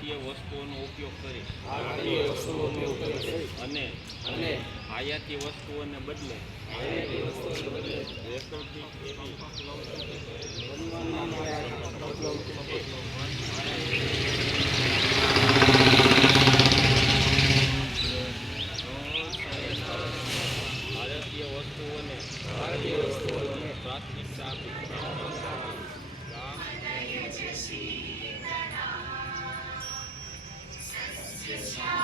ભારતીય વસ્તુઓનો ઉપયોગ કરી ભારતીય વસ્તુઓનો ઉપયોગ કરી અને અને આયાતી વસ્તુઓને બદલે આયાતી વસ્તુઓને બદલે વૈકલ્પિક ભારતીય વસ્તુઓને ભારતીય વસ્તુઓને પ્રાથમિકતા આપી. Jesus.